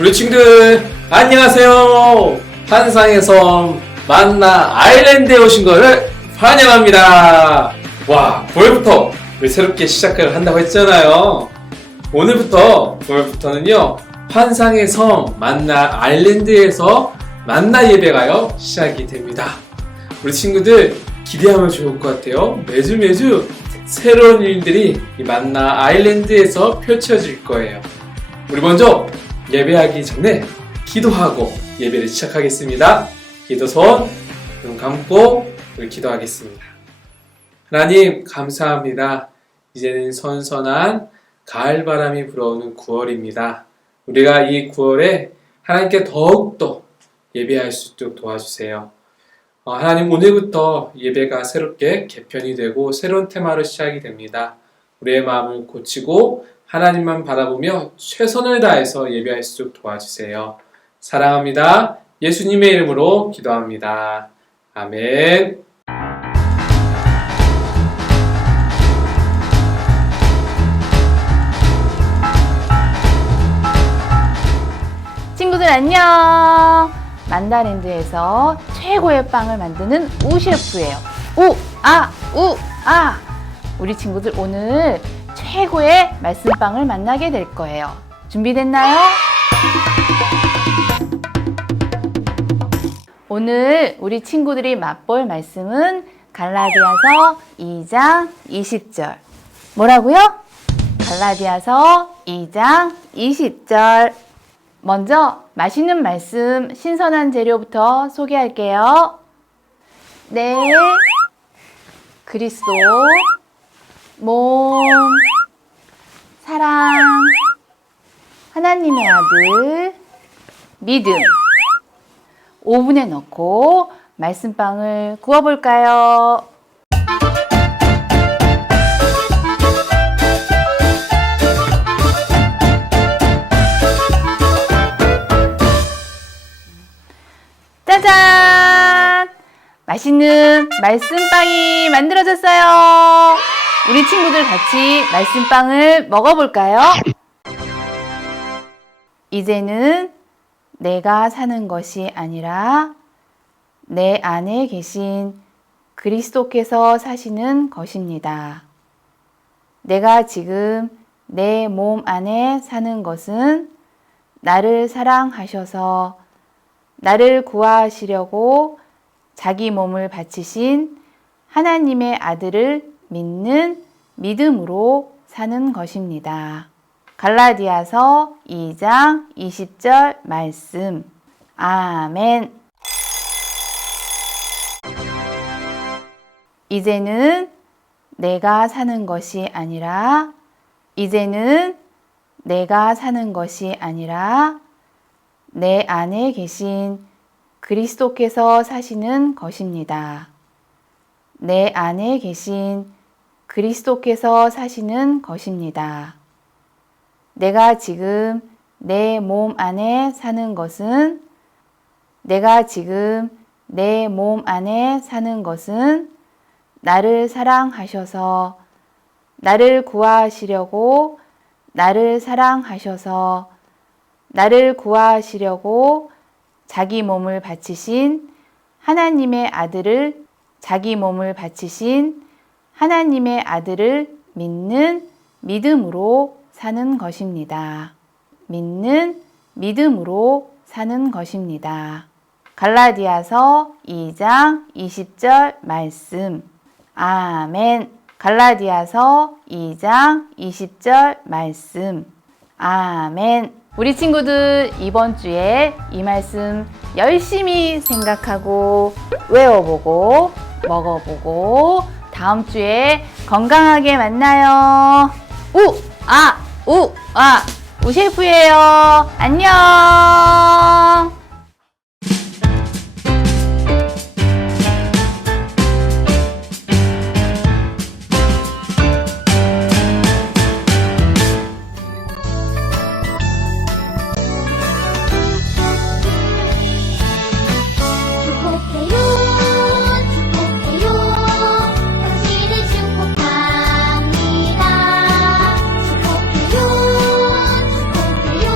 우리 친구들 안녕하세요. 환상의 섬 만나 아일랜드에 오신 거를 환영합니다. 와, 9월부터 우리 새롭게 시작을 한다고 했잖아요. 오늘부터 9월부터는요 환상의 섬 만나 아일랜드에서 만나 예배가요 시작이 됩니다. 우리 친구들 기대하면 좋을 것 같아요. 매주 새로운 일들이 이 만나 아일랜드에서 펼쳐질 거예요. 우리 먼저 예배하기 전에 기도하고 예배를 시작하겠습니다. 기도손 눈 감고 우리 기도하겠습니다. 하나님 감사합니다. 이제는 선선한 가을바람이 불어오는 9월입니다. 우리가 이 9월에 하나님께 더욱더 예배할 수 있도록 도와주세요. 하나님 오늘부터 예배가 새롭게 개편이 되고 새로운 테마로 시작이 됩니다. 우리의 마음을 고치고 하나님만 바라보며 최선을 다해서 예배할 수 있도록 도와주세요. 사랑합니다. 예수님의 이름으로 기도합니다. 아멘. 친구들 안녕! 만다랜드에서 최고의 빵을 만드는 우 셰프예요. 우리 친구들 오늘 최고의 말씀빵을 만나게 될 거예요. 준비됐나요? 오늘 우리 친구들이 맛볼 말씀은 갈라디아서 2장 20절. 뭐라고요? 갈라디아서 2장 20절. 먼저 맛있는 말씀, 신선한 재료부터 소개할게요. 네, 그리스도, 몸, 사랑, 하나님의 아들, 믿음. 오븐에 넣고 말씀빵을 구워볼까요? 짜잔! 맛있는 말씀빵이 만들어졌어요. 우리 친구들 같이 말씀빵을 먹어볼까요? 이제는 내가 사는 것이 아니라 내 안에 계신 그리스도께서 사시는 것입니다. 내가 지금 내 몸 안에 사는 것은 나를 사랑하셔서 나를 구하시려고 자기 몸을 바치신 하나님의 아들을 믿는 믿음으로 사는 것입니다. 갈라디아서 2장 20절 말씀. 아멘. 이제는 내가 사는 것이 아니라 내 안에 계신 그리스도께서 사시는 것입니다. 내 안에 계신 그리스도께서 사시는 것입니다. 내가 지금 내 몸 안에 사는 것은 나를 사랑하셔서 나를 구하시려고 자기 몸을 바치신 하나님의 아들을 믿는 믿음으로 사는 것입니다. 갈라디아서 2장 20절 말씀. 아멘. 갈라디아서 2장 20절 말씀. 아멘. 우리 친구들 이번 주에 이 말씀 열심히 생각하고 외워보고 먹어보고 다음 주에 건강하게 만나요. 우셰프예요. 안녕. 축복해요, 축복해요, 당신을 축복합니다. 축복해요, 축복해요,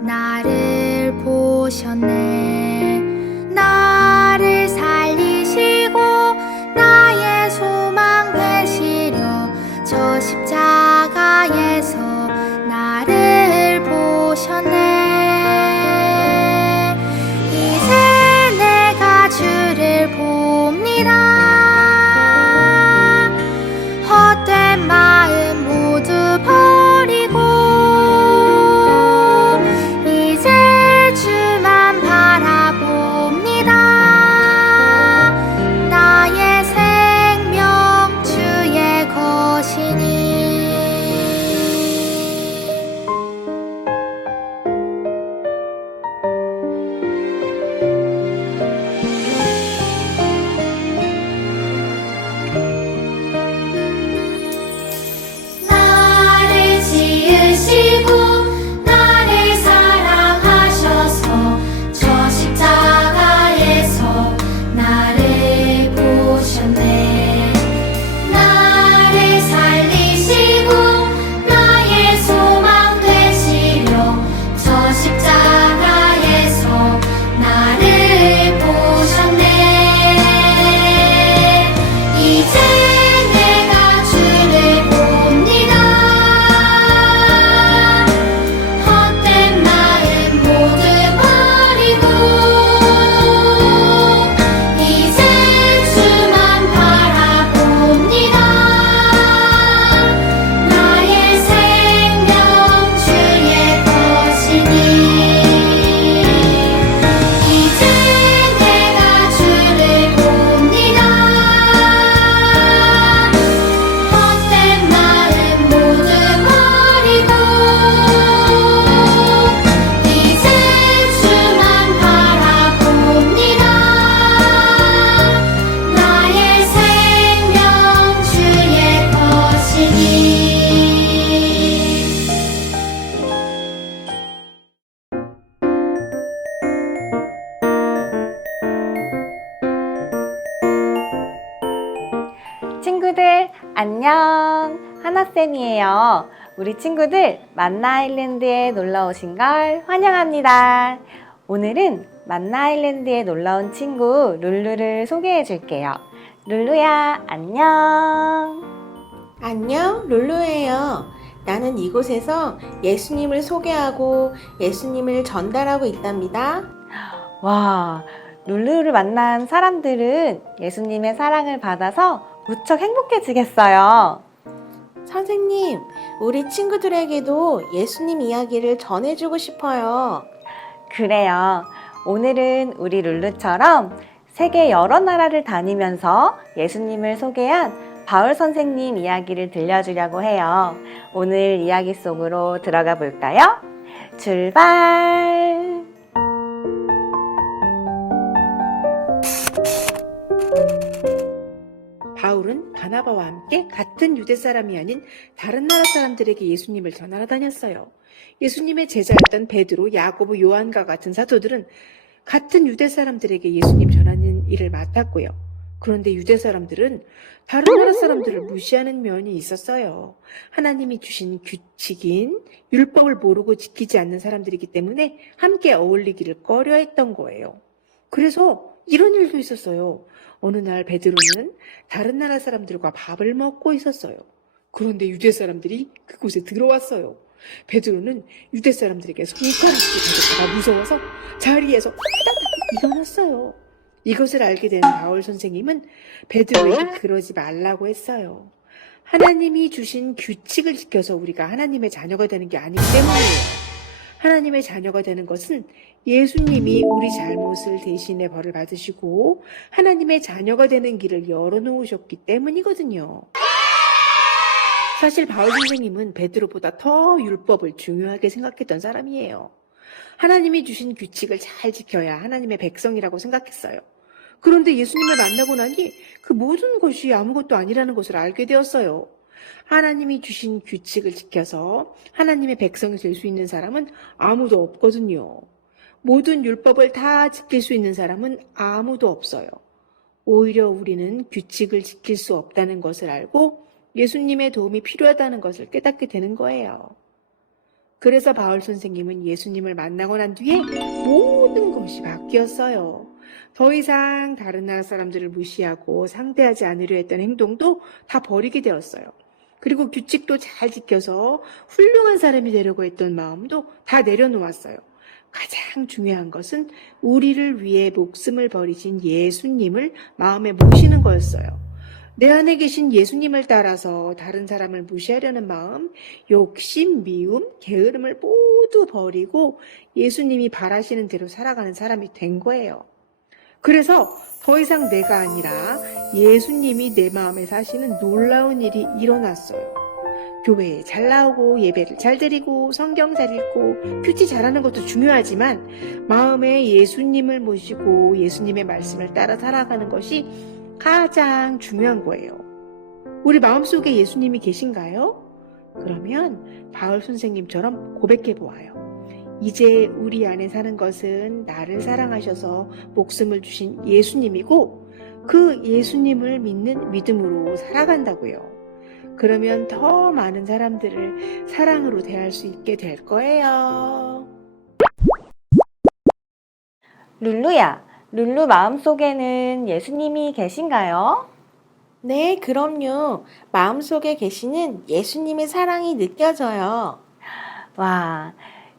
나를 보셨네. 나를 살리시고 나의 소망 되시려 저 십자가에서 나를 보셨네. 이제 내가 주를 봅니다. 헛된 마음 모두 버리고 이제 주만 바라봅니다. 나의 생명 주의 것이니. 나를 지으시고 나를 사랑하셔서 저 십자가에서 나를 보셨네. 나를 살리시고 나의 소망 되시려 저 십자가에서 나를 보셨네. 이제 내가 주를 봅니다. 헛된 마음 모두 버리고 이제 주만 바라봅니다. 나의 생명 주의 것이니. 이제 내가 주를 봅니다. 헛된 마음 모두 버리고 이제 주만 바라봅니다. 나의 생명 주의 것이니. 친구들 안녕, 하나쌤이에요. 우리 친구들 만나 아일랜드에 놀러 오신 걸 환영합니다. 오늘은 만나 아일랜드에 놀러 온 친구 룰루를 소개해 줄게요. 룰루야 안녕. 안녕, 룰루예요. 나는 이곳에서 예수님을 소개하고 예수님을 전달하고 있답니다. 와, 룰루를 만난 사람들은 예수님의 사랑을 받아서 무척 행복해지겠어요. 선생님, 우리 친구들에게도 예수님 이야기를 전해주고 싶어요. 그래요. 오늘은 우리 룰루처럼 세계 여러 나라를 다니면서 예수님을 소개한 바울 선생님 이야기를 들려주려고 해요. 오늘 이야기 속으로 들어가 볼까요? 출발! 바울은 바나바와 함께 같은 유대 사람이 아닌 다른 나라 사람들에게 예수님을 전하러 다녔어요. 예수님의 제자였던 베드로, 야고보, 요한과 같은 사도들은 같은 유대 사람들에게 예수님 전하는 일을 맡았고요. 그런데 유대 사람들은 다른 나라 사람들을 무시하는 면이 있었어요. 하나님이 주신 규칙인 율법을 모르고 지키지 않는 사람들이기 때문에 함께 어울리기를 꺼려했던 거예요. 그래서 이런 일도 있었어요. 어느 날 베드로는 다른 나라 사람들과 밥을 먹고 있었어요. 그런데 유대 사람들이 그곳에 들어왔어요. 베드로는 유대 사람들에게 손가락질 받을까 무서워서 자리에서 일어났어요. 이것을 알게 된 바울 선생님은 베드로에게 그러지 말라고 했어요. 하나님이 주신 규칙을 지켜서 우리가 하나님의 자녀가 되는 게 아니기 때문이에요. 하나님의 자녀가 되는 것은 예수님이 우리 잘못을 대신해 벌을 받으시고 하나님의 자녀가 되는 길을 열어놓으셨기 때문이거든요. 사실 바울 선생님은 베드로보다 더 율법을 중요하게 생각했던 사람이에요. 하나님이 주신 규칙을 잘 지켜야 하나님의 백성이라고 생각했어요. 그런데 예수님을 만나고 나니 그 모든 것이 아무것도 아니라는 것을 알게 되었어요. 하나님이 주신 규칙을 지켜서 하나님의 백성이 될 수 있는 사람은 아무도 없거든요. 모든 율법을 다 지킬 수 있는 사람은 아무도 없어요. 오히려 우리는 규칙을 지킬 수 없다는 것을 알고 예수님의 도움이 필요하다는 것을 깨닫게 되는 거예요. 그래서 바울 선생님은 예수님을 만나고 난 뒤에 모든 것이 바뀌었어요. 더 이상 다른 나라 사람들을 무시하고 상대하지 않으려 했던 행동도 다 버리게 되었어요. 그리고 규칙도 잘 지켜서 훌륭한 사람이 되려고 했던 마음도 다 내려놓았어요. 가장 중요한 것은 우리를 위해 목숨을 버리신 예수님을 마음에 모시는 거였어요. 내 안에 계신 예수님을 따라서 다른 사람을 무시하려는 마음, 욕심, 미움, 게으름을 모두 버리고 예수님이 바라시는 대로 살아가는 사람이 된 거예요. 그래서 더 이상 내가 아니라 예수님이 내 마음에 사시는 놀라운 일이 일어났어요. 교회에 잘 나오고 예배를 잘 드리고 성경 잘 읽고 큐티 잘하는 것도 중요하지만 마음에 예수님을 모시고 예수님의 말씀을 따라 살아가는 것이 가장 중요한 거예요. 우리 마음속에 예수님이 계신가요? 그러면 바울 선생님처럼 고백해 보아요. 이제 우리 안에 사는 것은 나를 사랑하셔서 목숨을 주신 예수님이고 그 예수님을 믿는 믿음으로 살아간다고요. 그러면 더 많은 사람들을 사랑으로 대할 수 있게 될 거예요. 룰루야, 룰루 마음속에는 예수님이 계신가요? 네, 그럼요. 마음속에 계시는 예수님의 사랑이 느껴져요. 와,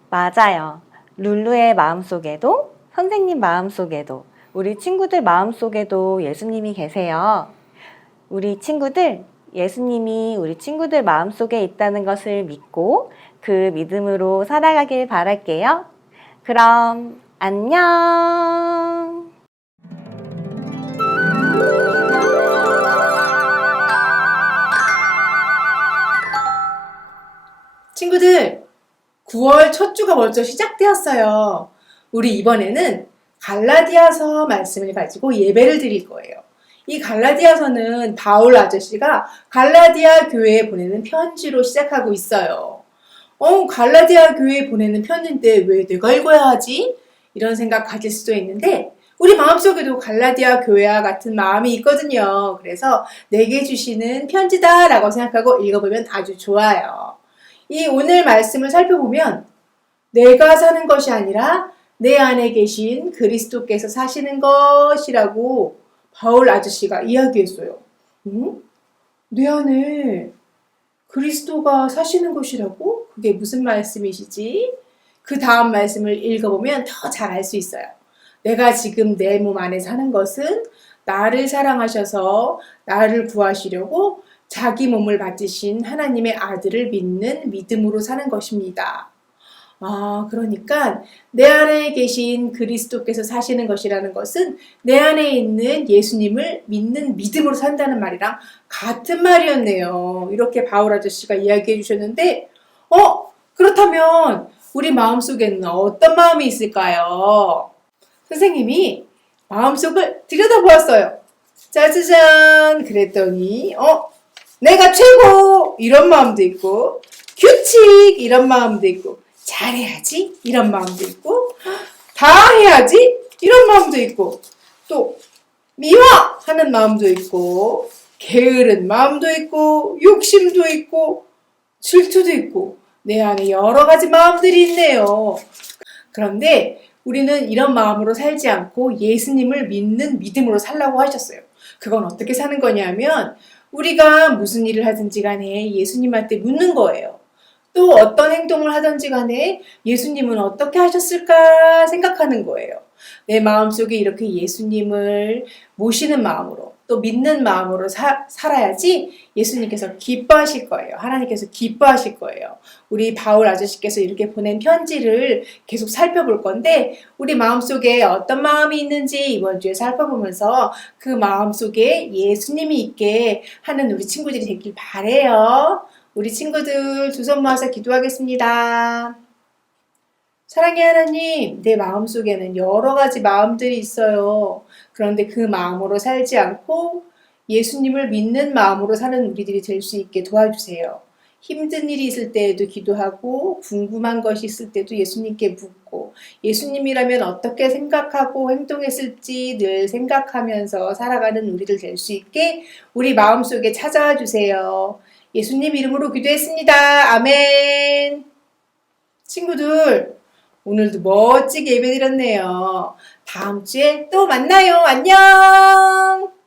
맞아요. 룰루의 마음속에도, 선생님 마음속에도, 우리 친구들 마음속에도 예수님이 계세요. 우리 친구들, 예수님이 우리 친구들 마음속에 있다는 것을 믿고 그 믿음으로 살아가길 바랄게요. 그럼 안녕! 친구들, 9월 첫 주가 벌써 시작되었어요. 우리 이번에는 갈라디아서 말씀을 가지고 예배를 드릴 거예요. 이 갈라디아서는 바울 아저씨가 갈라디아 교회에 보내는 편지로 시작하고 있어요. 갈라디아 교회에 보내는 편지인데 왜 내가 읽어야 하지? 이런 생각 가질 수도 있는데 우리 마음속에도 갈라디아 교회와 같은 마음이 있거든요. 그래서 내게 주시는 편지다라고 생각하고 읽어보면 아주 좋아요. 이 오늘 말씀을 살펴보면 내가 사는 것이 아니라 내 안에 계신 그리스도께서 사시는 것이라고 바울 아저씨가 이야기했어요. 내 안에 그리스도가 사시는 것이라고? 그게 무슨 말씀이시지? 그 다음 말씀을 읽어보면 더 잘 알 수 있어요. 내가 지금 내 몸 안에 사는 것은 나를 사랑하셔서 나를 구하시려고 자기 몸을 바치신 하나님의 아들을 믿는 믿음으로 사는 것입니다. 그러니까 내 안에 계신 그리스도께서 사시는 것이라는 것은 내 안에 있는 예수님을 믿는 믿음으로 산다는 말이랑 같은 말이었네요. 이렇게 바울 아저씨가 이야기해 주셨는데 그렇다면 우리 마음속에는 어떤 마음이 있을까요? 선생님이 마음속을 들여다보았어요. 짜자잔 그랬더니 내가 최고 이런 마음도 있고 규칙 이런 마음도 있고 잘해야지 이런 마음도 있고 다 해야지 이런 마음도 있고 또 미워하는 마음도 있고 게으른 마음도 있고 욕심도 있고 질투도 있고 내 안에 여러 가지 마음들이 있네요. 그런데 우리는 이런 마음으로 살지 않고 예수님을 믿는 믿음으로 살라고 하셨어요. 그건 어떻게 사는 거냐면 우리가 무슨 일을 하든지 간에 예수님한테 묻는 거예요. 또 어떤 행동을 하든지 간에 예수님은 어떻게 하셨을까 생각하는 거예요. 내 마음속에 이렇게 예수님을 모시는 마음으로 또 믿는 마음으로 살아야지 예수님께서 기뻐하실 거예요. 하나님께서 기뻐하실 거예요. 우리 바울 아저씨께서 이렇게 보낸 편지를 계속 살펴볼 건데 우리 마음속에 어떤 마음이 있는지 이번 주에 살펴보면서 그 마음속에 예수님이 있게 하는 우리 친구들이 되길 바래요. 우리 친구들 두 손 모아서 기도하겠습니다. 사랑의 하나님, 내 마음속에는 여러 가지 마음들이 있어요. 그런데 그 마음으로 살지 않고 예수님을 믿는 마음으로 사는 우리들이 될 수 있게 도와주세요. 힘든 일이 있을 때에도 기도하고 궁금한 것이 있을 때도 예수님께 묻고 예수님이라면 어떻게 생각하고 행동했을지 늘 생각하면서 살아가는 우리들 될 수 있게 우리 마음속에 찾아와 주세요. 예수님 이름으로 기도했습니다. 아멘. 친구들, 오늘도 멋지게 예배 드렸네요. 다음 주에 또 만나요. 안녕!